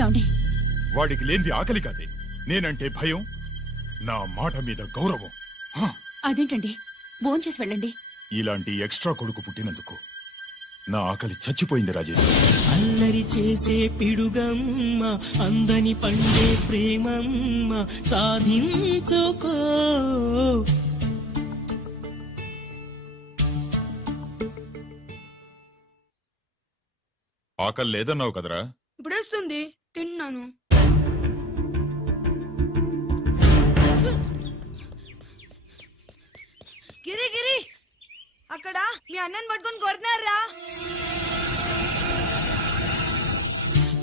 ఏమండి? వాడికి లేనిది ఆకలి కాదే, నేనంటే భయం, నా మాట మీద గౌరవం. అదేంటండి, భోంచేసి వెళ్ళండి. ఇలాంటి ఎక్స్ట్రా కొడుకు పుట్టినందుకు నా ఆకలి చచ్చిపోయింది రాజేశ్. అల్లరి చేసే పిడుగమ్మ, అందని పండే ప్రేమమ్మ, సాధించుకో. ఆకలి లేదన్నావు కదరా? ఇప్పుడేస్తుంది, తిన్నాను. గిరి గిరి, అక్కడ మీ అన్నని పట్టుకొని కొడుతున్నారా?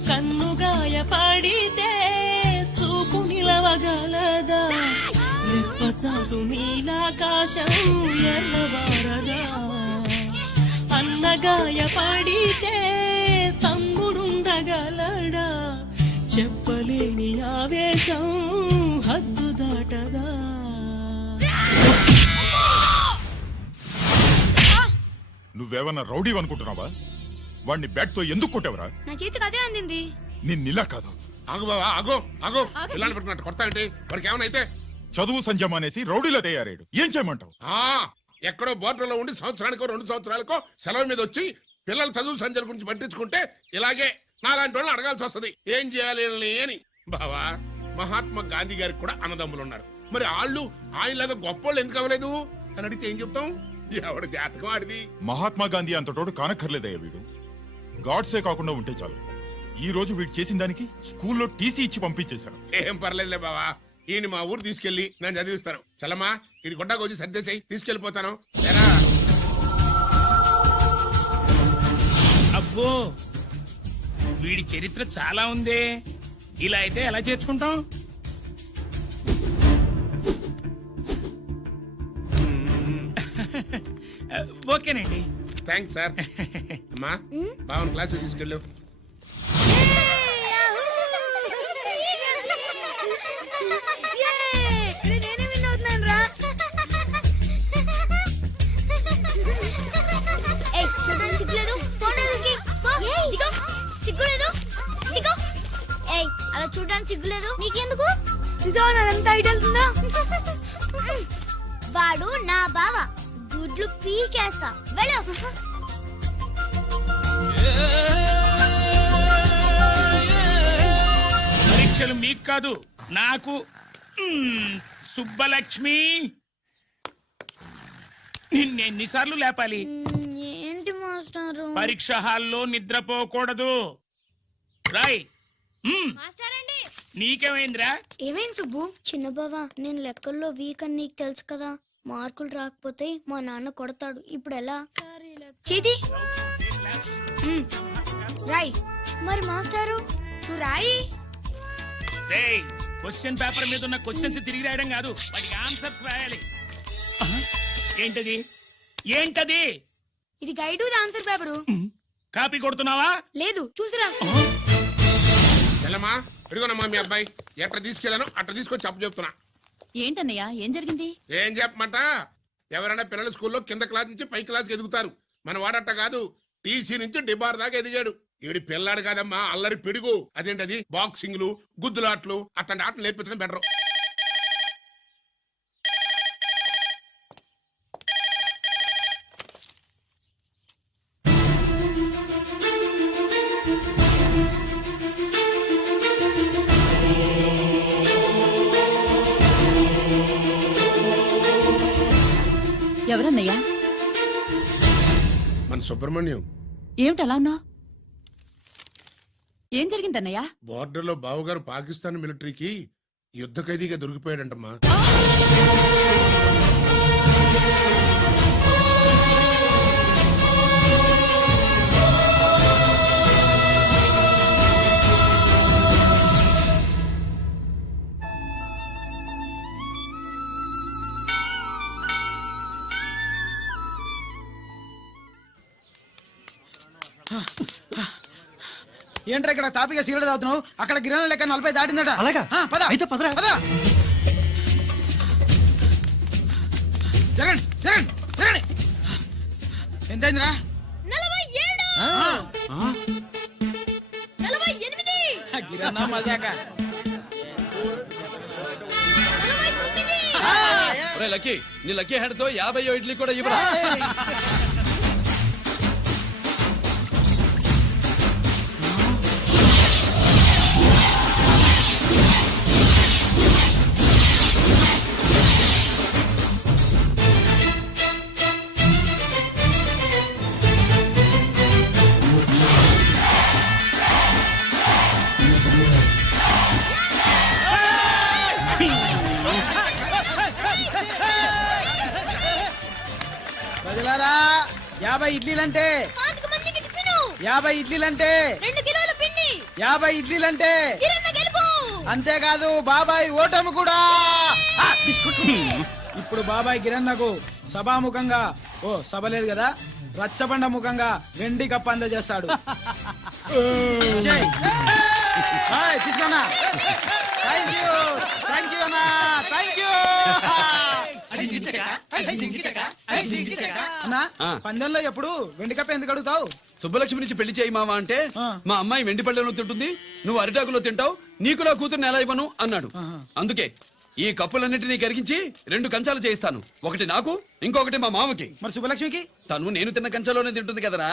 కన్నుగాయ పడితే చూపు నిలవగలదా, రెప్పచాటు నీలాకాశం ఎల్లవారదా. అన్నగాయ పడితే తమ్ముడుండగలడా, చెప్పలేని ఆవేశం హద్దు దాటదా. నువ్వేమన్నా రౌడీ అనుకుంటున్నావా? వాడిని బ్యాట్ తో ఎందుకు కొట్టావరా? నా చేతికి అదే అందింది. నిన్నిలా కాదు. ఆగు బావా, ఆగు ఆగు. పిల్లలు పెట్టుకున్నట్టు కొడతా అంటే వాడికి ఏమైనా చదువు సంజమానేసి రౌడీలో తయారాడు. ఏం చేయమంటావు? ఎక్కడో బోర్డర్లో ఉండి సంవత్సరానికో 2 సంవత్సరాలకో సెలవు మీద వచ్చి పిల్లల చదువు సంజల గురించి పట్టించుకుంటే ఇలాగే నాలాంటి వాళ్ళని అడగాల్సి వస్తుంది. ఏం చేయాలి అని. బావా, మహాత్మా గాంధీ గారికి కూడా అన్నదమ్ములు ఉన్నారు. మరి వాళ్ళు ఆయనలాగా గొప్పోళ్ళు ఎందుకు అవ్వలేదు అని అడిగితే ఏం చెప్తాం? ఎవడు జాతకం ఆడిది. మహాత్మా గాంధీ అంతటోడు కానక్కర్లేదయ్యా వీడు. గాడ్సే కాకుండా ఉంటే చాలు. ఈ రోజు వీడు చేసిన దానికి స్కూల్లో టీసీ ఇచ్చి పంపించేశారు. ఏం పర్లేదులే బావా, ఈయన మా ఊరు తీసుకెళ్లి నేను చదివిస్తాను. చలమా, ఇది గుడ్డకు వచ్చి సర్దేశాయి, తీసుకెళ్లిపోతాను. అబ్బో, వీడి చరిత్ర చాలా ఉందే. ఇలా అయితే ఎలా చేర్చుకుంటాం? ఓకేనండి. Thanks sir. అమ్మా, బావన్ క్లాస్ తీసుకెళ్ళు. అలా చూడడానికి సిగ్గులేదు నీకెందుకు? ఎంత ఐడియల్ ఉందా? వాడు నా బావ, గుడ్లు పీకేస్తా. వెళ్ళు. పరీక్షలు మీకు కాదు, నాకు. సుబ్బలక్ష్మి, నిన్నెన్నిసార్లు లేపాలి? ఏంటి మాస్టారు? పరీక్ష హాల్లో నిద్రపోకూడదు. రాయ్. నీకేమైందిరా? ఏమైంది సుబ్బు? చిన్న బావా, నేను లెక్కల్లో వీక్ అని నీకు తెలుసు కదా. మార్కులు రాకపోతే మా నాన్న కొడతాడు. ఇప్పుడు ఎలా? చేతి రాయ్. మరి మాస్టారు నువ్వు రాయి. క్వశ్చన్ పేపర్ మీద ఉన్న క్వశ్చన్స్ తిరిగి రాయడం కాదు, వాటికి ఆన్సర్స్ రాయాలి. ఏంటది? ఏంటది? ఇది గైడ్ ఆన్సర్ పేపరు. కాపీ కొడుతున్నావా? లేదు, చూసి రాసుకో. చెల్లమ్మా, ఎడుగునమ్మా మీ అబ్బాయి. ఎట్లా తీసుకెళ్ళాను అట్లా తీసుకొచ్చి చెప్పు చెప్తున్నా. ఏంటన్నయ్యా, ఏం జరిగింది? ఏం చెప్పమంట? ఎవరైనా పిల్లలు స్కూల్లో కింద క్లాస్ నుంచి పై క్లాస్కి ఎదుగుతారు. మన వాడట్ట కాదు, టీసీ నుంచి డిబార్ దాకా ఎదిగాడు. ఈడి పిల్లాడు కాదమ్మా, అల్లరి పిడుగు. అదేంటది, బాక్సింగ్లు, గుద్దులాట్లు, అట్లాంటి ఆటలు నేర్పించడం బెటర్. ఎవరన్నయ్యా? మన సుబ్రహ్మణ్యం. ఏమిటలా అన్నా? ఏం జరిగిందన్నయ్యా? బోర్డర్లో బావగారు పాకిస్తాన్ మిలిటరీకి యుద్ధ ఖైదీగా దొరికిపోయాడంటమ్మా. ఏంట్రా ఇక్కడ తాపిగా సిగరెట్ తాగుతున్నావు? అక్కడ గిరణం లెక్క 40 దాటిందట. అలాగా? పద అయితే పదరా. పద. జరగండి జరగండి జరగండి. ఎంతైందిరా? 47. 48. నా మజాక లక్కీ నీ లక్కీ హ్యాండ్ తో 50 ఇడ్లీ కూడా ఇవ్వరా. ప్రజలారా 50 ఇడ్లీలంటే 50 ఇడ్లీలంటే 50 ఇడ్లీలంటే అంతేకాదు బాబాయ్ ఓటమి కూడా. బిస్కుట్. ఇప్పుడు బాబాయ్ గిరన్నకు సభాముఖంగా సభ లేదు కదా, రచ్చబండ ముఖంగా వెండి కప్ప అందజేస్తాడు. తీసుకోనా. థ్యాంక్ యూ అన్నా, థ్యాంక్ యూ అన్నా. పందెంలో ఎప్పుడు వెండి కప్ప ఎందుకు అడుగుతావు? సుబ్బలక్ష్మి నుంచి పెళ్లి చేయి మావా అంటే మా అమ్మాయి వెండి పళ్ళెంలో తింటుంది, నువ్వు అరిటాకులో తింటావు, నీకు నా కూతుర్ని ఎలా ఇవ్వను అన్నాడు. అందుకే ఈ కప్పులన్నిటినీ కరిగించి 2 కంచాలు చేయిస్తాను. ఒకటి నాకు, ఇంకొకటి మా మామకి. మరి సుబ్బలక్ష్మికి? తను నేను తిన్న కంచంలోనే తింటుంది కదరా.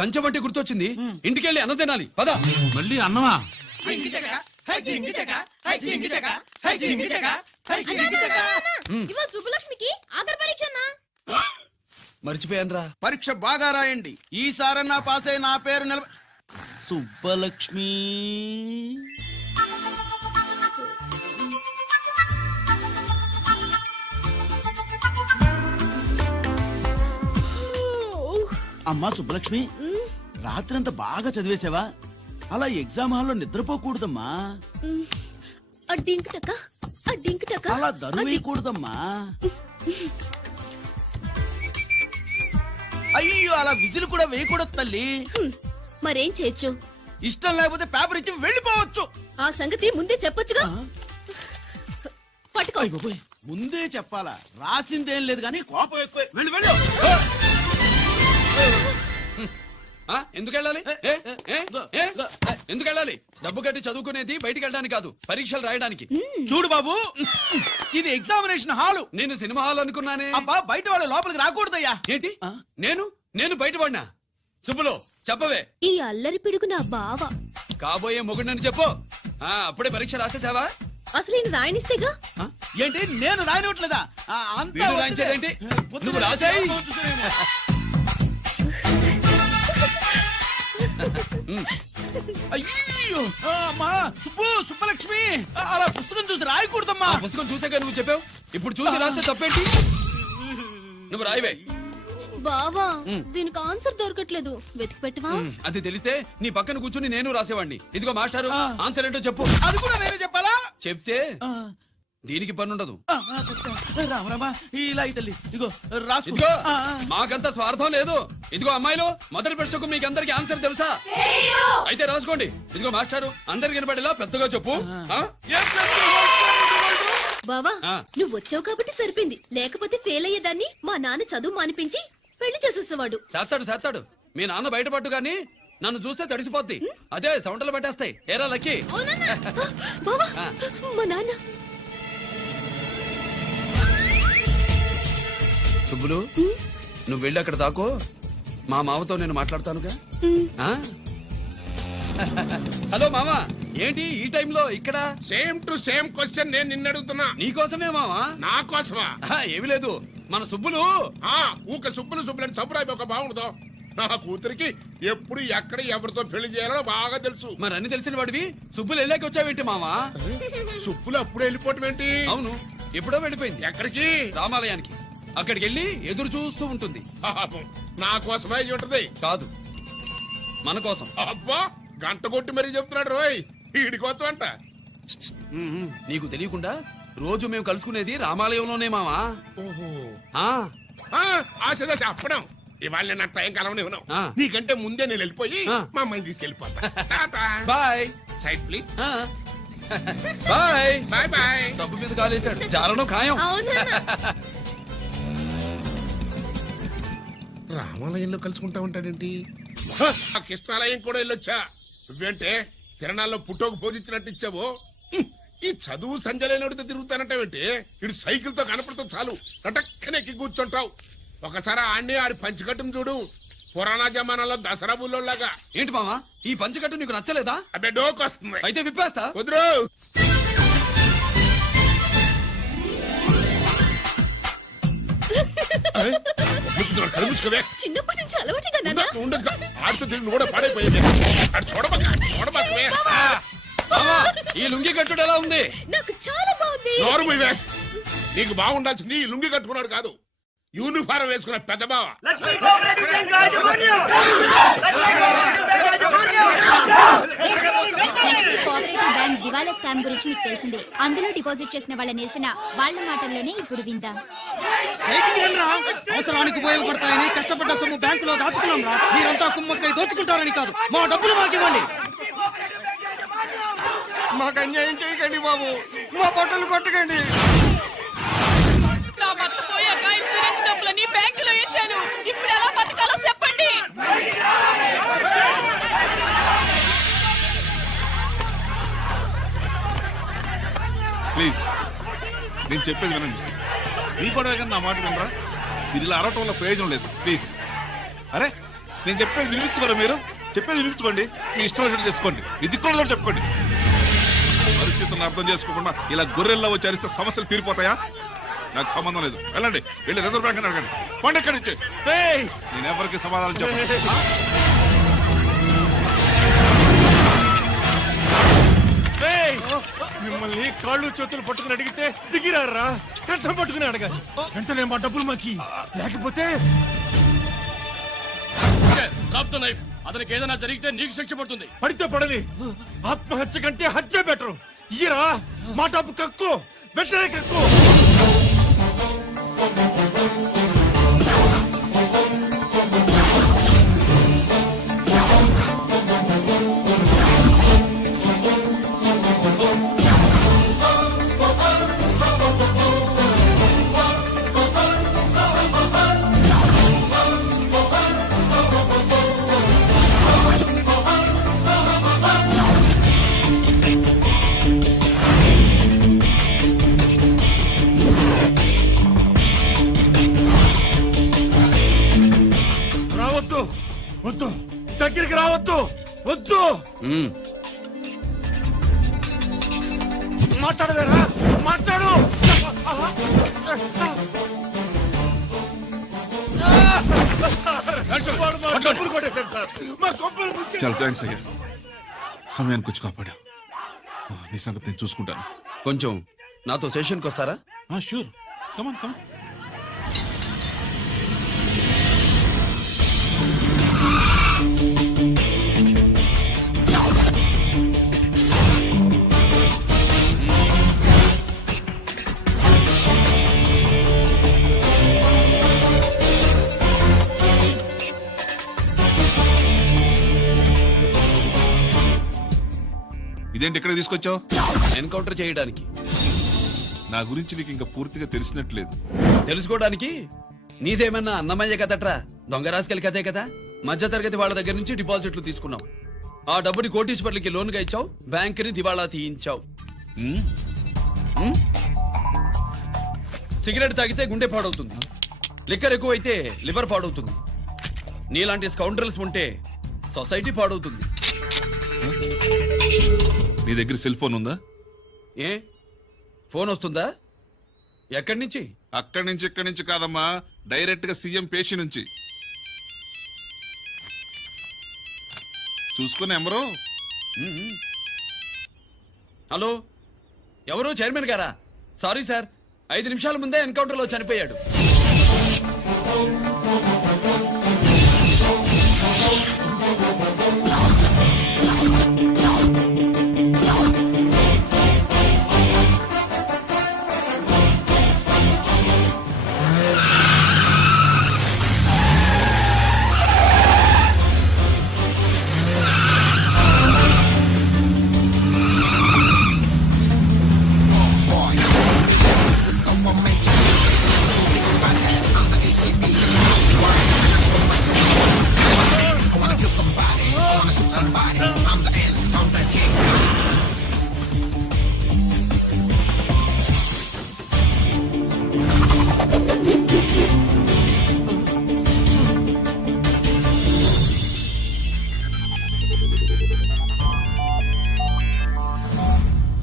కంచం అంటే గుర్తొచ్చింది, ఇంటికెళ్ళి అన్నం తినాలి పద. మళ్ళీ అన్నమా? సుబ్బలక్ష్మికి ఆఖరి పరీక్ష మర్చిపోయాను రా. పరీక్ష బాగా రాయండి, ఈసారన్నా పాస్ అయి నా పేరు సుబ్బలక్ష్మి. అమ్మా సుబ్బలక్ష్మి, రాత్రంతా బాగా చదివేశావా? అలా ఎగ్జామ్ హాల్లో నిద్రపోకూడదమ్మా. అలా దరువేయకూడదమ్మా. అయ్యో, అలా విజిల్ కూడా వేయకూడదు తల్లి. మరేం చేయొచ్చు? ఇష్టం లేకపోతే పేపర్ ఇచ్చి వెళ్ళిపోవచ్చు. ఆ సంగతి ముందే చెప్పొచ్చుగా. పట్టుకో. అయ్ బాబోయ్, ముందే చెప్పాలా? రాసిందేం లేదు కానీ కోపం ఎక్కువ. వెళ్ళు వెళ్ళు. ఎందుకు వెళ్ళాలి? ఎందుకు వెళ్ళాలి? డబ్బు కట్టి చదువుకునేది బయటికి వెళ్ళడానికి కాదు, పరీక్షలు రాయడానికి. చూడు బాబు, ఇది ఎగ్జామినేషన్ హాలు. నేను సినిమా హాల్ అనుకున్నానే. అబ్బా, బయట వాళ్ళు లోపలికి రాకూడదయ్యా. ఏంటి? నేను బయటపడినా? సుబ్బులు చెప్పవే. ఈ అల్లరి పిడుగు నా బావ. కాబోయే మొగుడని చెప్పు. అప్పుడే పరీక్ష రాసేసావా? అసలు నేను రాయనిస్తేగా. ఏంటి, నేను రాయనివ్వట్లేదా? వీడు రాయించేదేంటి? నువ్వు రాసాయి. అయ్యో అమ్మా, సుబ్బలక్ష్మి, అలా పుస్తకం చూసి రాయకూడదమ్మా. పుస్తకం చూసాక నువ్వు చెప్పావు, ఇప్పుడు చూసి రాస్తే తప్పేంటి? నువ్వు రాయవే. బావా, దీనికి ఆన్సర్ దొరకట్లేదు, వెతికి పెట్టవా? అది తెలిస్తే నీ పక్కన కూర్చుని నేను రాసేవాడిని. ఇదిగో మాస్టారు, ఆన్సర్ ఏంటో చెప్పు. అది కూడా నేనే చెప్పాలా? చెప్తే దీనికి పనుండదు. రామరామా, ఇలా తల్లి, ఇదిగో రాసు. ఇదిగో మాకంత స్వార్థం లేదు. ఇదిగో అమ్మాయిలు, మొదటి ప్రశ్నకు మీకు అందరికి ఆన్సర్ తెలుసా? అయితే రాసుకోండి. ఇదిగో మాస్టారు, అందరికి వినపడేలా పెద్దగా చెప్పు. బావా, నువ్వు వచ్చావు కాబట్టి సరిపోయింది, లేకపోతే ఫెయిల్ అయ్యేదాన్ని. మా నాన్న చదువు మానిపించి పెళ్లి చేసేసేవాడు. చేస్తాడు. మీ నాన్న బయటపట్టు గాని నన్ను చూస్తే తడిసిపోద్ది. అదే సౌంటలు పట్టేస్తాయి. ఏరా లక్కీ. బావా, మా నాన్న. సుబ్బులు, నువ్వు వెళ్ళి అక్కడ దాకో, మా మామతో నేను మాట్లాడతానుగా. హలో మామా, ఏంటి ఈ టైంలో ఇక్కడ? సేమ్ టు సేమ్ క్వశ్చన్ నేను నిన్ను అడుగుతున్నా. నీకోసమే మామా. నా కోసమా? ఏమి లేదు, మన సుబ్బులు ఊక సుబ్బులు అని సబ్బురాయి ఒక బాగుండదు. నా కూతురికి ఎప్పుడు ఎక్కడ ఎవరితో పెళ్లి చేయాలో బాగా తెలుసు. మరి అన్ని తెలిసిన వాడివి సుబ్బులు వెళ్ళాక వచ్చావేంటి మామా? సుబ్బులు అప్పుడు వెళ్ళిపోవటం ఏంటి? అవును, ఎప్పుడో వెళ్ళిపోయింది. ఎక్కడికి? రామాలయానికి. అక్కడికి వెళ్ళి ఎదురు చూస్తూ ఉంటుంది. పాపం, నా కోసమే అయి ఉంటది. కాదు, మన కోసం. అబ్బా, గంట కొట్టి మరీ చెప్తున్నాడు రోయ్, వీడి కోసం అంట. నీకు తెలియకుండా రోజు మేము కలుసుకునేది రామాలయంలోనే మావా. ఆశ చెప్పడం. ఇవాళ నా టైం కలవనివ్వను. నీకంటే ముందే నేను వెళ్ళిపోయి మా అమ్మాయిని తీసుకెళ్ళిపోతా. Bye. Side please. Bye bye bye. డబ్బు మీద కాలేశాడు, జారడం ఖాయం. రామాలయంలో కలుసుకుంటా ఉంటాడేంటి? కృష్ణాలయం కూడా వెళ్ళొచ్చా? నువ్వేంటే తిరణాల్లో పుట్టోకు పోజిచ్చినట్టు ఇచ్చావు ఈ చదువు సంజలైనడితో తిరుగుతానంటావేంటి ఇటు సైకిల్ తో కనపడితే చాలు కటక్కనెక్కి కూర్చుంటావు ఒకసారి ఆడిని ఆడి పంచికట్టును చూడు పురాణ జమానాలో దసరా బుల్లోలాగా. ఏంటి మావా ఈ పంచకట్టు నీకు నచ్చలేదా? అబ్బే డోకు వస్తుంది. అయితే విప్పేస్తా. కుదురు కలుపుచ్చుకోవే. చిన్నప్పటి నుంచి అలవాటుగా నాన్న. ఉండదు ఆడుతూ తిరిగి కూడా పాడైపోయింది. అటు చూడబాకవే. మావా ఈ లుంగి కట్టుడు ఎలా ఉంది? నాకు చాలా బాగుంది. నోరు మూయవే. నీకు బాగుండాల్సింది ఈ లుంగి కట్టుకున్నాడు కాదు, యూనిఫారం వేసుకున్న పెద్ద బావ. నెక్స్ట్ కోఆపరేటివ్ బ్యాంక్ దివాలా స్కామ్ గురించి మీకు తెలిసిందే. అందులో డిపాజిట్ చేసిన వాళ్ళ నిరసన వాళ్ళ మాటల్లోనే ఇప్పుడు విందాం. అవసరానికి ఉపయోగపడతాయని కష్టపడ్డ సొమ్ము బ్యాంకులో దాచుకున్నాం రా. మీరంతా కుమ్మక్కై దోచుకుంటారని కాదు, మా డబ్బులు మాకివ్వండి. మాకు అన్యాయం చేయకండి బాబు, మా బట్టలు కొట్టకండి. నా భర్త పోయాక ఇన్సూరెన్స్ డబ్బులని బ్యాంకులో వేశాను. ఇప్పుడు ఎలా బతకాలో చెప్పండి. ప్లీజ్ నేను చెప్పేది వినండి. మీ కూడా నా మాట వినరా? మీరు ఇలా అరవటం వల్ల ప్రయోజనం లేదు. ప్లీజ్ అరే నేను చెప్పేది వినిపించుకోరా? మీరు చెప్పేది వినిపించుకోండి, మీ ఇష్టం వచ్చినట్టు చేసుకోండి, మీ దిక్కులో చెప్పుకోండి. పరిస్థితులను అర్థం చేసుకోకుండా ఇలా గొర్రెల్లో వచ్చి అరిస్తే సమస్యలు తీరిపోతాయా? నాకు సంబంధం లేదు. వెళ్ళండి, వెళ్ళి రిజర్వ్ బ్యాంక్ అని అడగండి. పండి ఎక్కడి నుంచి. నేను ఎవరికి సమాధానం చెప్పను. మిమ్మల్ని కాళ్ళు చేతులు పట్టుకుని అడిగితే దిగిరారా? కష్టం పట్టుకుని అడగాలి. వెంటనే మా డబ్బులు మాకి, లేకపోతే అతనికి ఏదైనా జరిగితే నీకు శిక్ష పడుతుంది. పడితే పడని, ఆత్మహత్య కంటే హత్య బెటరు. ఇయ్యరా మా డబ్బు కక్కు, వెంటనే కక్కు. వద్దు, దగ్గరికి రావద్దు, వద్దు. మాట్లాడవేరా? మాట్లాడు. చాలా థ్యాంక్స్ అయ్యా, సమయానికి వచ్చి కాపాడా. నీ సంగతి నేను చూసుకుంటాను. కొంచెం నాతో సెషన్కి వస్తారా? షూర్, కమాన్ కమాన్. ఇదేంటి ఇక్కడ తీసుకొచ్చావు? ఎన్కౌంటర్ చేయడానికి. నా గురించి నీకు ఇంకా పూర్తిగా తెలిసినట్లేదు. తెలుసుకోవడానికి నీదేమన్నా అన్నమయ్య కదట్రా, దొంగరాసుకెళ్ళి కదే కదా. మధ్య తరగతి వాళ్ళ దగ్గర నుంచి డిపాజిట్లు తీసుకున్నావు. ఆ డబ్బుని కోటీశ్వర్లకి లోన్గా ఇచ్చావు, బ్యాంకుని దివాళా తీయించావు. సిగరెట్ తాగితే గుండె పాడవుతుంది, లిక్కర్ ఎక్కువైతే లివర్ పాడవుతుంది. నీలాంటి స్కౌండ్రల్స్ ఉంటే సొసైటీ పాడవుతుంది. నీ దగ్గర సెల్ ఫోన్ ఉందా? ఏ ఫోన్ వస్తుందా? ఎక్కడి నుంచి? అక్కడి నుంచి ఇక్కడి నుంచి కాదమ్మా, డైరెక్ట్ గా సీఎం పేషి నుంచి. చూసుకుని ఎవరు? హలో, ఎవరు? చైర్మన్ గారా? సారీ సార్, 5 నిమిషాల ముందే ఎన్కౌంటర్ లో చనిపోయాడు. Someone make you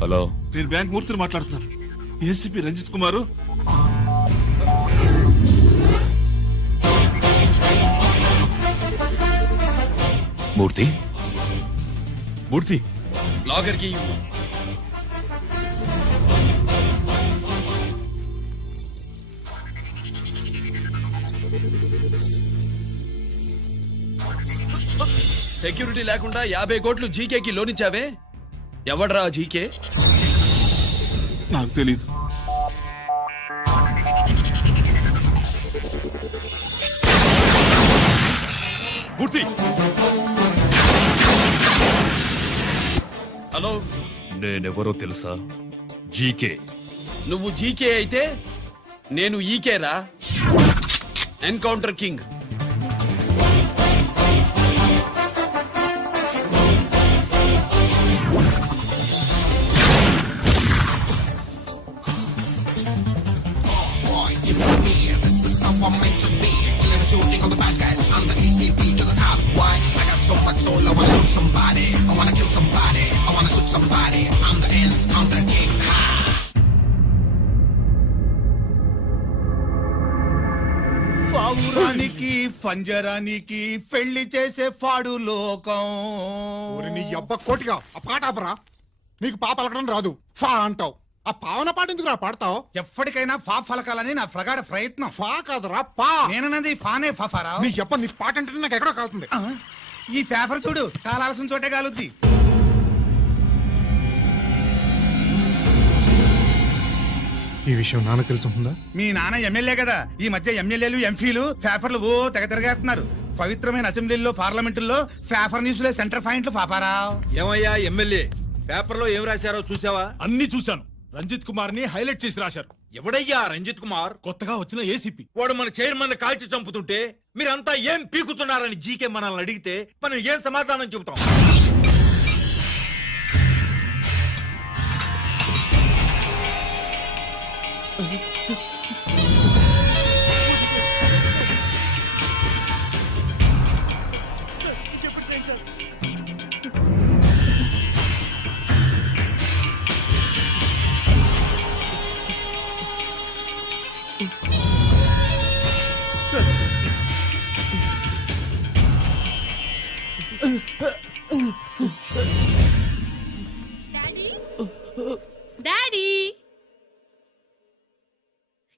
హలో, నేను బ్యాంక్ మూర్తిని మాట్లాడుతున్నాను. ఏసీపీ రంజిత్ కుమారు. మూర్తి, మూర్తి, లాగర్ కి ఇవ్వు. సెక్యూరిటీ లేకుండా 50 కోట్లు జీకేకి లోన్ ఇచ్చావే, ఎవడ్రా జీకే? నాకు తెలీదు. మూర్తి, హలో, నేనెవరో తెలుసా? జీకే. నువ్వు జీకే అయితే నేను ఈకే రా, ఎన్కౌంటర్ కింగ్. పావురానికి పంజరానికి పెళ్లి చేసే ఫాడు లోకం. నీ అబ్బ కోటిగా ఆ పాట ఆపరా. నీకు పా పలకడం రాదు, ఫా అంటావు. ఆ పావన పాట ఎందుకు రా పాడతావు? ఎప్పటికైనా ఫా ఫలకాలని నా ప్రగాఢ ప్రయత్నం. ఫా కాదురా పా. నేనన్నది ఫానే ఫారా. నీ చెప్ప నీ పాట అంటే నాకు ఎక్కడో కాలుతుంది. ఈ పేపర్ చూడు, కాలాల్సిన చోటే కాలుద్ది. ఈ విషయం నాన్న తెలుసుందా? మీ నాన్న ఎమ్మెల్యే కదా. ఈ మధ్య ఎమ్మెల్యేలు ఎంపీలు పేపర్లు ఓ తెగ తిరగేస్తున్నారు. పవిత్రమైన అసెంబ్లీలో పార్లమెంటుల్లో పేపర్ న్యూస్లో సెంటర్ పాయింట్లు పాపారా. ఏమయ్యా ఎమ్మెల్యే, పేపర్లో ఏం రాశారో చూసావా? అన్ని చూశాను. రంజిత్ కుమార్ ని హైలైట్ చేసి రాశారు. ఎవడయ్యా రంజిత్ కుమార్? కొత్తగా వచ్చిన ఏసీపీ. వాడు మన చైర్మన్ కాల్చి చంపుతుంటే మీరంతా ఏం పీకుతున్నారని జీకే మనల్ని అడిగితే మనం ఏం సమాధానం చెబుతాం? డాడీ,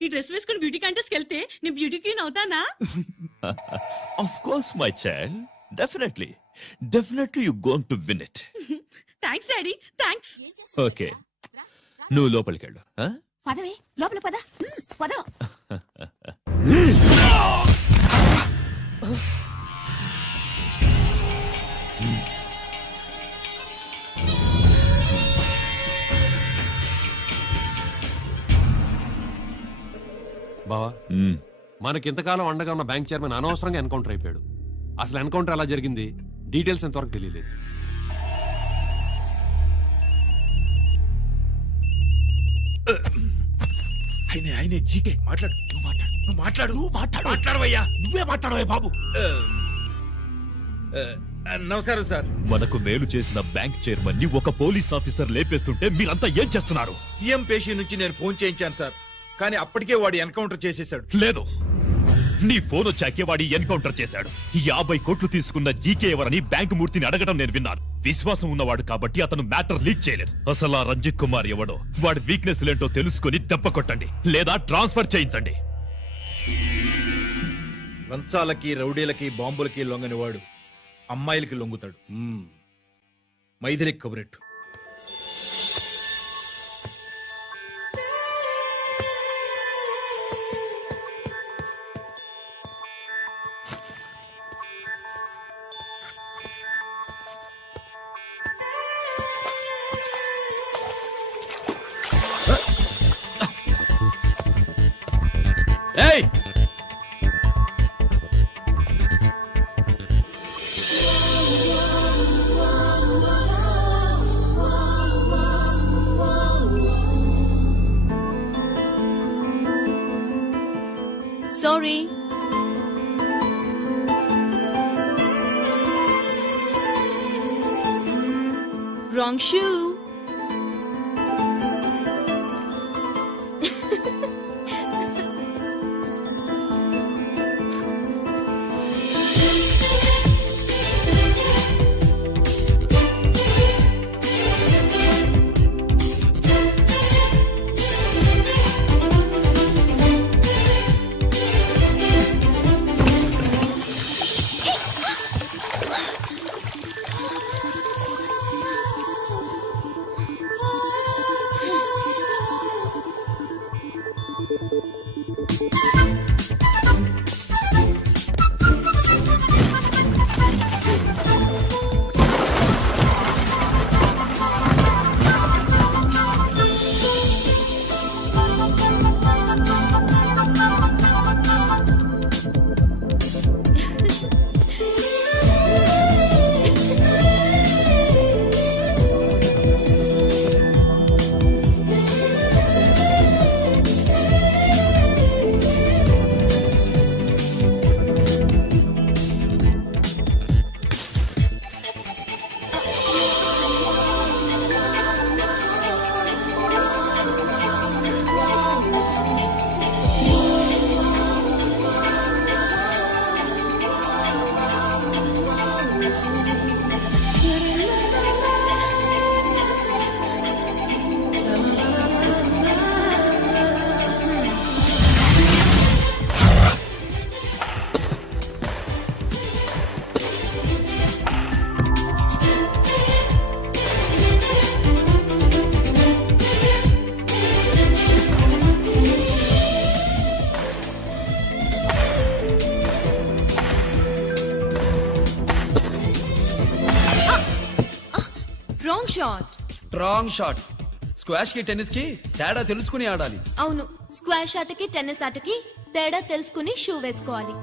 ఈ డ్రెస్ వేసుకుని బ్యూటీ కాంటెస్ట్ వెళ్తే నేను బ్యూటీ క్వీన్ అవుతానా? Of course, my child. Definitely. Definitely you're going to win it. Thanks daddy, thanks. Okay. నువ్వు లోపలికి వెళ్ళు. పదవే లోపల పద పద. బావా, మనకి ఇంతకాలం అండగా ఉన్న బ్యాంక్ చైర్మన్ అనవసరంగా ఎన్కౌంటర్ అయిపోయాడు. అసలు ఎన్కౌంటర్ ఎలా జరిగింది, డీటెయిల్స్ ఎంతవరకు తెలియలేదు. ఆయనే జీకే. మాట్లాడు, మాట్లాడవయ్యా. నువ్వే మాట్లాడవే బాబు. నమస్కారం సార్. మనకు మేలు చేసిన బ్యాంక్ చైర్మన్ ని ఒక పోలీస్ ఆఫీసర్ లేపేస్తుంటే మీరంతా ఏం చేస్తున్నారు? సీఎం పేషి నుంచి నేను ఫోన్ చేయించాను సార్, కానీ అప్పటికే వాడు ఎన్కౌంటర్ చేసేశాడు. లేదు, నీ ఫోన్ వచ్చాకే వాడి ఎన్కౌంటర్ చేశాడు. 50 కోట్లు తీసుకున్న జీకే ఎవరని బ్యాంకు మూర్తిని అడగడం నేను విన్నాను. విశ్వాసం ఉన్నవాడు కాబట్టి అతను మ్యాటర్ లీక్ చేయలేదు. అసలు ఆ రంజిత్ కుమార్ ఎవడో, వాడి వీక్నెస్ లేంటో తెలుసుకుని దెబ్బ కొట్టండి, లేదా ట్రాన్స్ఫర్ చేయించండి. లంచాలకి, రౌడీలకి, బాంబులకి లొంగని వాడు అమ్మాయిలకి లొంగుతాడు. మైథిలికి కబురెట్టు. ఏయ్, sorry. Wrong shoe. Shot. Wrong shot. Squash కి టెన్నిస్ కి తేడా తెలుసుకుని ఆడాలి. అవును, స్క్వాష్ ఆటకి టెన్నిస్ ఆటకి తేడా తెలుసుకుని షూ వేసుకోవాలి.